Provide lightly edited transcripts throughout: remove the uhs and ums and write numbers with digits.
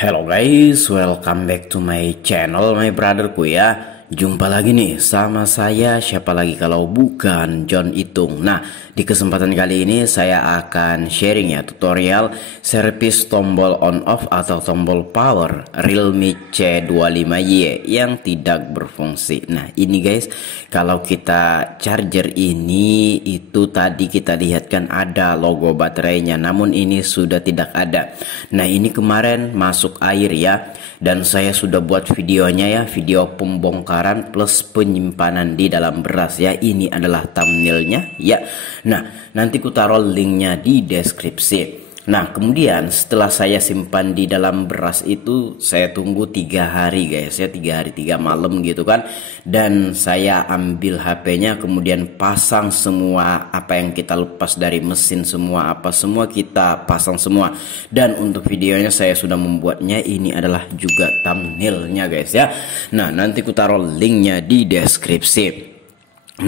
Hello guys, welcome back to my channel, my brotherku ya. Jumpa lagi nih sama saya, siapa lagi kalau bukan John Itung. Nah, di kesempatan kali ini saya akan sharing ya tutorial servis tombol on off atau tombol power Realme C25Y yang tidak berfungsi. Nah, ini guys, kalau kita charger ini itu tadi kita lihat kan ada logo baterainya, namun ini sudah tidak ada. Nah, ini kemarin masuk air ya, dan saya sudah buat videonya ya, video pembongkaran plus penyimpanan di dalam beras ya. Ini adalah thumbnailnya ya. Nah, nanti ku taruh linknya di deskripsi. Nah, kemudian setelah saya simpan di dalam beras itu, saya tunggu 3 hari guys ya, 3 hari 3 malam gitu kan. Dan saya ambil HP-nya, kemudian pasang semua apa yang kita lepas dari mesin, semua apa semua kita pasang semua. Dan untuk videonya saya sudah membuatnya, ini adalah juga thumbnailnya guys ya. Nah, nanti ku taruh linknya di deskripsi.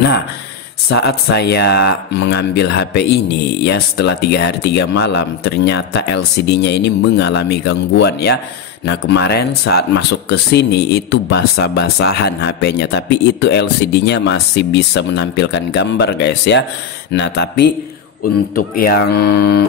Nah, saat saya mengambil HP ini ya, setelah 3 hari 3 malam, ternyata LCD-nya ini mengalami gangguan ya. Nah, kemarin saat masuk ke sini itu basah-basahan HP-nya, tapi itu LCD-nya masih bisa menampilkan gambar guys ya. Nah, tapi untuk yang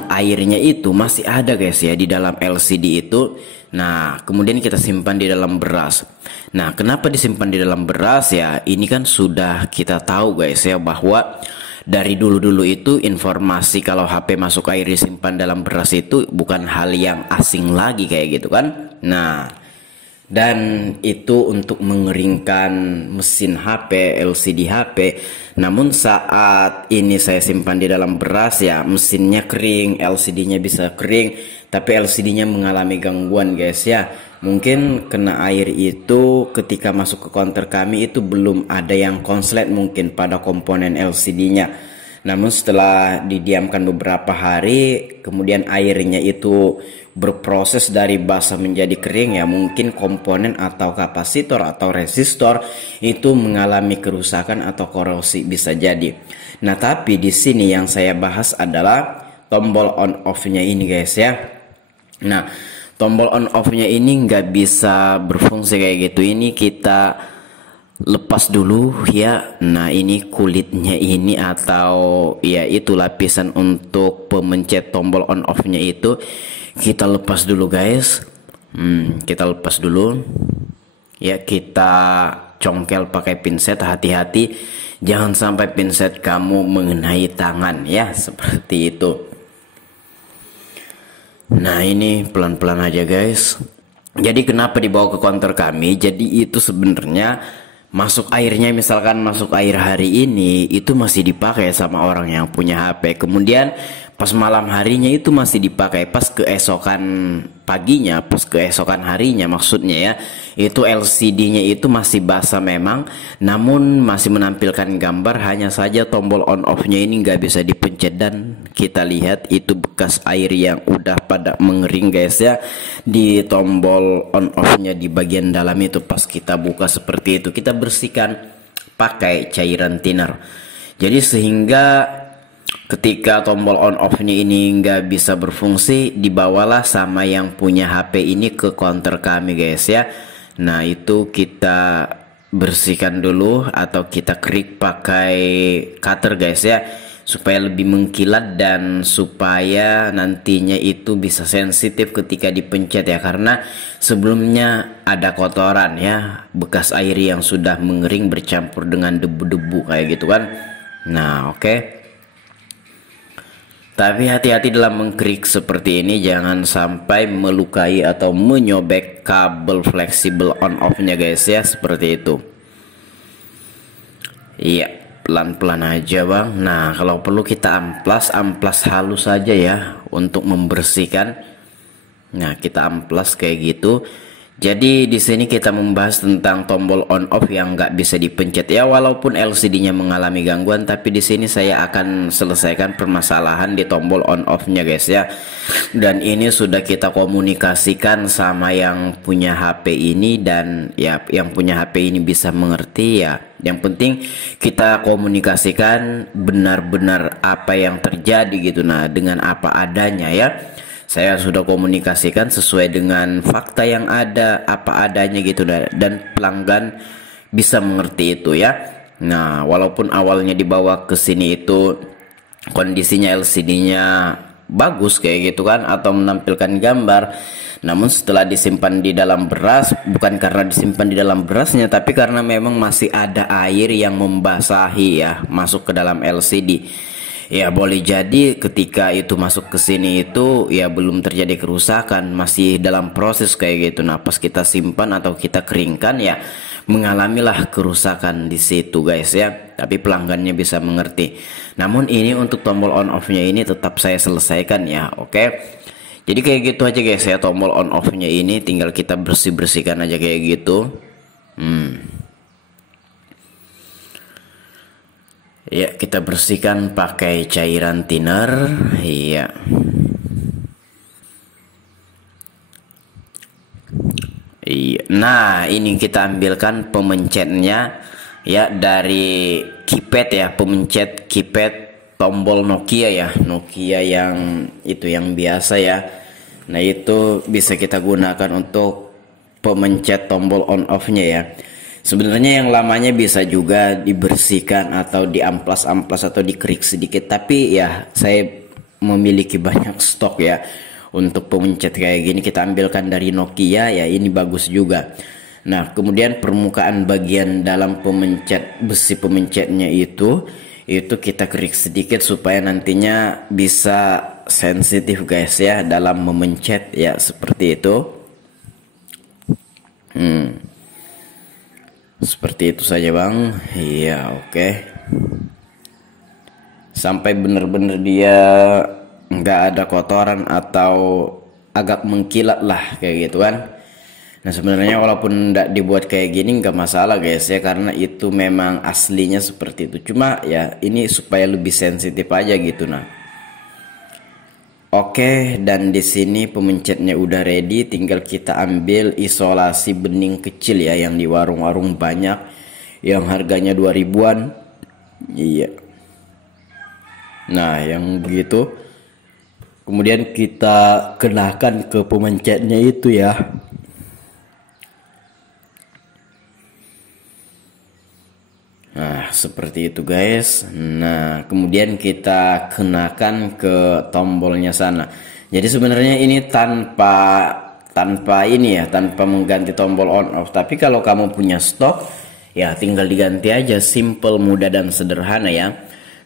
airnya itu masih ada guys ya di dalam LCD itu. Nah, kemudian kita simpan di dalam beras. Nah, kenapa disimpan di dalam beras ya? Ini kan sudah kita tahu guys ya, bahwa dari dulu-dulu itu informasi kalau HP masuk air disimpan dalam beras itu bukan hal yang asing lagi kayak gitu kan. Nah, dan itu untuk mengeringkan mesin HP, LCD HP. Namun saat ini saya simpan di dalam beras ya, mesinnya kering, LCD-nya bisa kering, tapi LCD-nya mengalami gangguan guys ya. Mungkin kena air itu ketika masuk ke counter kami itu belum ada yang konslet mungkin pada komponen LCD-nya. Namun setelah didiamkan beberapa hari, kemudian airnya itu berproses dari basah menjadi kering ya, mungkin komponen atau kapasitor atau resistor itu mengalami kerusakan atau korosi, bisa jadi. Nah, tapi di sini yang saya bahas adalah tombol on off-nya ini guys ya. Nah, tombol on off-nya ini nggak bisa berfungsi kayak gitu. Ini kita lepas dulu ya. Nah, ini kulitnya ini atau ya itu lapisan untuk pemencet tombol on off-nya itu kita lepas dulu guys. Kita lepas dulu ya, kita congkel pakai pinset. Hati-hati jangan sampai pinset kamu mengenai tangan ya, seperti itu. Nah, ini pelan-pelan aja guys. Jadi kenapa dibawa ke counter kami? Jadi itu sebenarnya masuk airnya, misalkan masuk air hari ini itu masih dipakai sama orang yang punya HP. Kemudian pas malam harinya itu masih dipakai. Pas keesokan paginya, pas keesokan harinya maksudnya ya, itu LCD-nya itu masih basah memang, namun masih menampilkan gambar. Hanya saja tombol on off-nya ini nggak bisa dipencet, dan kita lihat itu bekas air yang udah pada mengering guys ya di tombol on off-nya di bagian dalam itu. Pas kita buka seperti itu, kita bersihkan pakai cairan thinner. Jadi sehingga ketika tombol on off-nya ini nggak bisa berfungsi, dibawalah sama yang punya HP ini ke counter kami guys ya. Nah, itu kita bersihkan dulu atau kita kerik pakai cutter guys ya, supaya lebih mengkilat dan supaya nantinya itu bisa sensitif ketika dipencet ya. Karena sebelumnya ada kotoran ya, bekas air yang sudah mengering bercampur dengan debu-debu kayak gitu kan. Nah, oke. Tapi hati-hati dalam mengkrik seperti ini, jangan sampai melukai atau menyobek kabel fleksibel on off-nya guys ya, seperti itu. Iya, pelan-pelan aja bang. Nah, kalau perlu kita amplas halus saja ya untuk membersihkan. Nah, kita amplas kayak gitu. Jadi di sini kita membahas tentang tombol on off yang nggak bisa dipencet ya, walaupun LCD-nya mengalami gangguan, tapi di sini saya akan selesaikan permasalahan di tombol on off-nya guys ya. Dan ini sudah kita komunikasikan sama yang punya HP ini, dan ya yang punya HP ini bisa mengerti ya. Yang penting kita komunikasikan benar-benar apa yang terjadi gitu, nah dengan apa adanya ya. Saya sudah komunikasikan sesuai dengan fakta yang ada, apa adanya gitu, dan pelanggan bisa mengerti itu ya. Nah, walaupun awalnya dibawa ke sini itu kondisinya LCD-nya bagus kayak gitu kan, atau menampilkan gambar, namun setelah disimpan di dalam beras, bukan karena disimpan di dalam berasnya, tapi karena memang masih ada air yang membasahi ya, masuk ke dalam LCD. Ya boleh jadi ketika itu masuk ke sini itu ya belum terjadi kerusakan, masih dalam proses kayak gitu. Nah, pas kita simpan atau kita keringkan ya mengalamilah kerusakan di situ guys ya. Tapi pelanggannya bisa mengerti. Namun ini untuk tombol on off-nya ini tetap saya selesaikan ya, oke. Jadi kayak gitu aja guys ya, tombol on off-nya ini tinggal kita bersih-bersihkan aja kayak gitu. Ya, kita bersihkan pakai cairan thinner. Iya. Iya. Nah, ini kita ambilkan pemencetnya ya dari keypad ya, pemencet keypad tombol Nokia ya, Nokia yang itu yang biasa ya. Nah, itu bisa kita gunakan untuk pemencet tombol on off-nya ya. Sebenarnya yang lamanya bisa juga dibersihkan atau diamplas-amplas atau dikerik sedikit, tapi ya saya memiliki banyak stok ya untuk pemencet kayak gini. Kita ambilkan dari Nokia ya, ini bagus juga. Nah, kemudian permukaan bagian dalam pemencet, besi pemencetnya itu kita kerik sedikit supaya nantinya bisa sensitif guys ya dalam memencet ya, seperti itu. Seperti itu saja bang. Iya, oke. Sampai bener-bener dia nggak ada kotoran atau agak mengkilat lah kayak gitu kan. Nah, sebenarnya walaupun nggak dibuat kayak gini nggak masalah guys ya, karena itu memang aslinya seperti itu. Cuma ya ini supaya lebih sensitif aja gitu. Nah, oke, dan di sini pemencetnya udah ready, tinggal kita ambil isolasi bening kecil ya yang di warung-warung banyak yang harganya 2000-an. Iya. Nah, yang begitu. Kemudian kita kenakan ke pemencetnya itu ya. Nah, seperti itu guys. Nah, kemudian kita kenakan ke tombolnya sana. Jadi sebenarnya ini tanpa ini ya, tanpa mengganti tombol on off. Tapi kalau kamu punya stok, ya tinggal diganti aja, simple, mudah dan sederhana ya.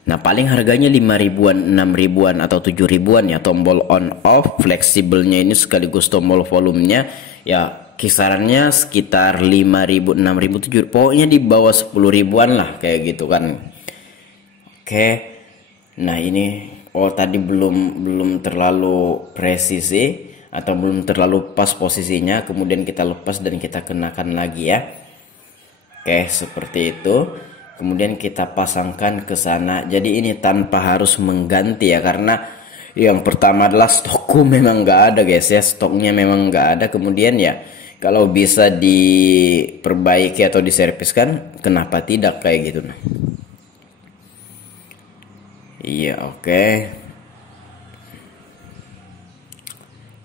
Nah, paling harganya 5 ribuan, 6 ribuan atau 7 ribuan ya tombol on off fleksibelnya ini sekaligus tombol volumenya ya. Kisarannya sekitar 5.000, 6.000, 7.000, pokoknya di bawah 10 ribuan lah kayak gitu kan. Oke. Nah, ini tadi belum terlalu presisi atau belum terlalu pas posisinya, kemudian kita lepas dan kita kenakan lagi ya. Oke, seperti itu. Kemudian kita pasangkan ke sana. Jadi ini tanpa harus mengganti ya, karena yang pertama adalah stokku memang nggak ada guys ya, stoknya memang nggak ada. Kemudian ya kalau bisa diperbaiki atau diserviskan, kenapa tidak kayak gitu. Nah, iya, oke.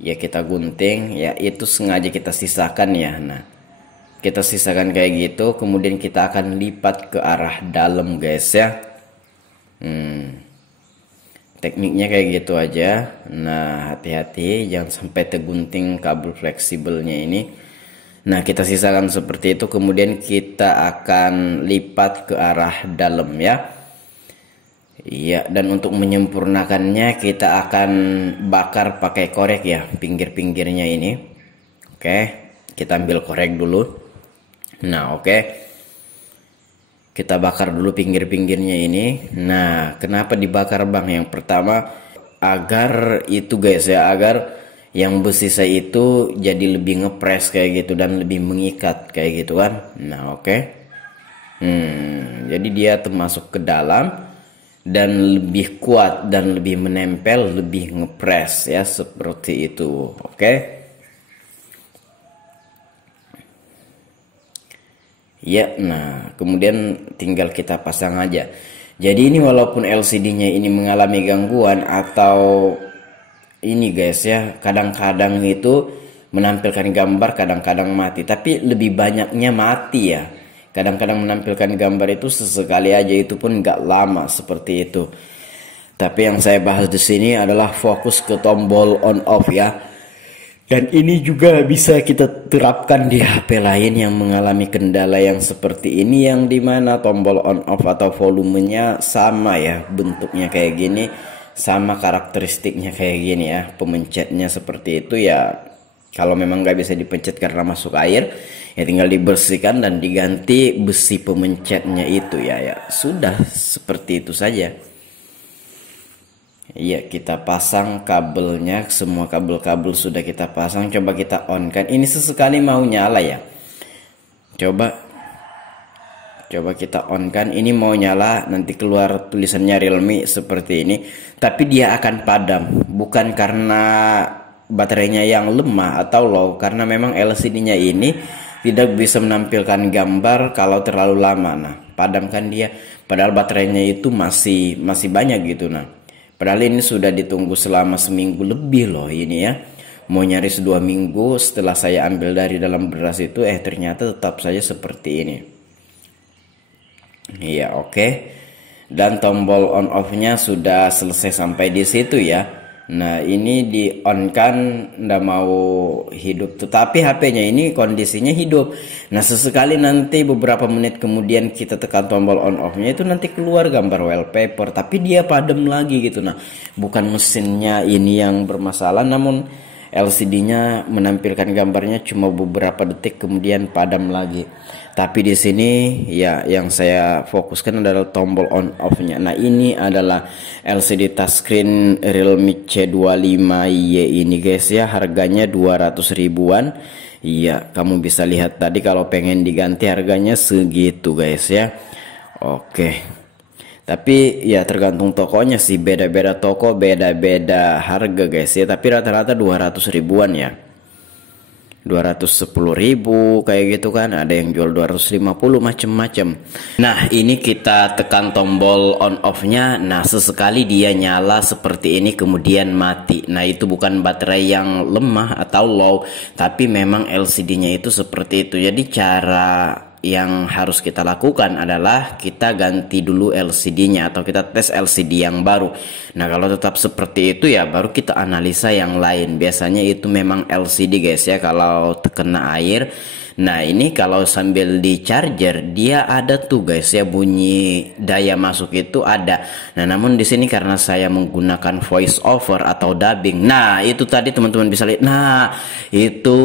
Ya kita gunting ya, itu sengaja kita sisakan ya. Nah, kita sisakan kayak gitu, kemudian kita akan lipat ke arah dalam guys ya. Tekniknya kayak gitu aja. Nah, hati-hati jangan sampai tergunting kabel fleksibelnya ini. Nah, kita sisakan seperti itu, kemudian kita akan lipat ke arah dalam ya. Iya, dan untuk menyempurnakannya kita akan bakar pakai korek ya, pinggir-pinggirnya ini. Oke, kita ambil korek dulu. Nah, oke. Kita bakar dulu pinggir-pinggirnya ini. Nah, kenapa dibakar bang? Yang pertama agar itu guys ya, agar yang besi saya itu jadi lebih ngepres kayak gitu dan lebih mengikat kayak gitu kan. Nah, oke. Jadi dia termasuk ke dalam dan lebih kuat dan lebih menempel, lebih ngepres ya, seperti itu. Oke. Ya, nah kemudian tinggal kita pasang aja. Jadi ini walaupun LCD-nya ini mengalami gangguan atau ini guys ya, kadang-kadang itu menampilkan gambar, kadang-kadang mati, tapi lebih banyaknya mati ya. Kadang-kadang menampilkan gambar itu sesekali aja, itu pun nggak lama seperti itu. Tapi yang saya bahas di sini adalah fokus ke tombol on off ya. Dan ini juga bisa kita terapkan di HP lain yang mengalami kendala yang seperti ini, yang dimana tombol on off atau volumenya sama ya, bentuknya kayak gini, sama karakteristiknya kayak gini ya, pemencetnya seperti itu ya. Kalau memang nggak bisa dipencet karena masuk air, ya tinggal dibersihkan dan diganti besi pemencetnya itu ya. Sudah seperti itu saja. Iya, kita pasang kabelnya, semua kabel-kabel sudah kita pasang. Coba kita on kan. Ini sesekali mau nyala ya. Coba kita on kan. Ini mau nyala, nanti keluar tulisannya Realme seperti ini. Tapi dia akan padam, bukan karena baterainya yang lemah atau low, karena memang LCD-nya ini tidak bisa menampilkan gambar kalau terlalu lama. Nah, padamkan dia. Padahal baterainya itu masih banyak gitu. Nah, padahal ini sudah ditunggu selama seminggu lebih loh ini ya. Mau nyaris 2 minggu setelah saya ambil dari dalam beras itu, ternyata tetap saja seperti ini. Iya, oke. Dan tombol on off-nya sudah selesai sampai di situ ya. Nah, ini di on kan nggak mau hidup, tetapi HP-nya ini kondisinya hidup. Nah, sesekali nanti beberapa menit kemudian kita tekan tombol on off-nya itu nanti keluar gambar wallpaper, tapi dia padam lagi gitu. Nah, bukan mesinnya ini yang bermasalah, namun LCD-nya menampilkan gambarnya cuma beberapa detik kemudian padam lagi. Tapi di sini ya yang saya fokuskan adalah tombol on off-nya. Nah, ini adalah LCD touchscreen Realme C25Y ini guys ya, harganya 200 ribuan. Iya, kamu bisa lihat tadi kalau pengen diganti harganya segitu guys ya. Oke. Tapi ya tergantung tokonya sih, beda-beda toko beda-beda harga guys ya, tapi rata-rata 200 ribuan ya. 210 ribu kayak gitu kan, ada yang jual 250, macem-macem. Nah, ini kita tekan tombol on off nya. Nah, sesekali dia nyala seperti ini kemudian mati. Nah, itu bukan baterai yang lemah atau low, tapi memang LCD nya itu seperti itu. Jadi cara yang harus kita lakukan adalah kita ganti dulu LCD-nya atau kita tes LCD yang baru. Nah, kalau tetap seperti itu ya baru kita analisa yang lain. Biasanya itu memang LCD guys ya kalau terkena air. Nah, ini kalau sambil di charger dia ada tuh guys ya, bunyi daya masuk itu ada. Nah, namun di sini karena saya menggunakan voice over atau dubbing. Nah, itu tadi teman-teman bisa lihat. Nah, itu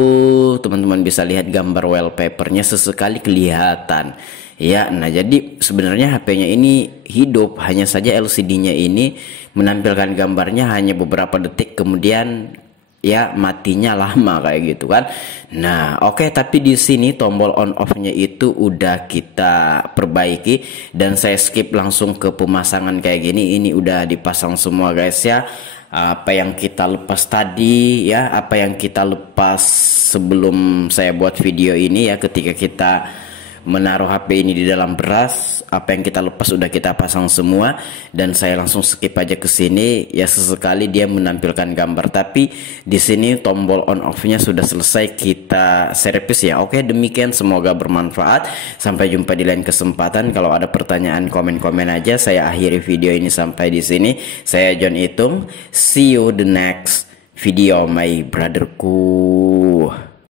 teman-teman bisa lihat gambar wallpapernya sesekali kelihatan. Ya, nah jadi sebenarnya HP-nya ini hidup, hanya saja LCD-nya ini menampilkan gambarnya hanya beberapa detik kemudian ya matinya lama kayak gitu kan. Nah, oke, tapi di sini tombol on off-nya itu udah kita perbaiki dan saya skip langsung ke pemasangan kayak gini. Ini udah dipasang semua guys ya. Apa yang kita lepas tadi ya, apa yang kita lepas sebelum saya buat video ini ya, ketika kita menaruh HP ini di dalam beras, apa yang kita lepas sudah kita pasang semua dan saya langsung skip aja ke sini ya. Sesekali dia menampilkan gambar, tapi di sini tombol on off-nya sudah selesai kita servis ya. Oke, demikian, semoga bermanfaat. Sampai jumpa di lain kesempatan. Kalau ada pertanyaan komen-komen aja. Saya akhiri video ini sampai di sini. Saya John Itung. See you the next video my brotherku.